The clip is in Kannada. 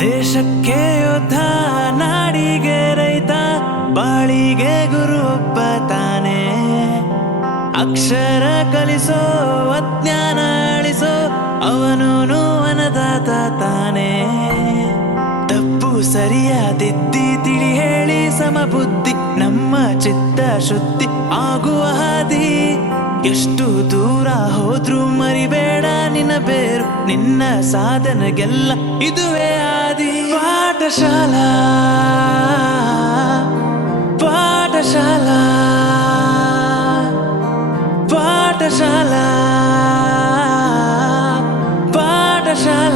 ದೇಶಕ್ಕೆ ಯೋಧ, ನಾಡಿಗೆ ರೈತ, ಬಾಳಿಗೆ ಗುರು ಒಬ್ಬ ತಾನೆ. ಅಕ್ಷರ ಕಲಿಸೋ, ಅಜ್ಞಾನ ಅಳಿಸೋ, ಅವನೂನು ಅನ್ನದಾತ ತಾನೆ. ತಪ್ಪು ಸರಿಯಾದಿದ್ದಿ ತಿಳಿ ಹೇಳಿ ಸಮಬುದ್ಧಿ, ನಮ್ಮ ಚಿತ್ತ ಶುದ್ಧಿ ಆಗುವ ಹಾದಿ. ಎಷ್ಟು ದೂರ ಹೋದ್ರೂ ಮರಿಬೇಡ ನಿನ್ನ ಬೇರು, ನಿನ್ನ ಸಾಧನೆಗೆಲ್ಲ ಇದುವೇ ಆದಿ. ಪಾಠಶಾಲಾ ಪಾಠಶಾಲಾ ಪಾಠಶಾಲಾ ಪಾಠಶಾಲಾ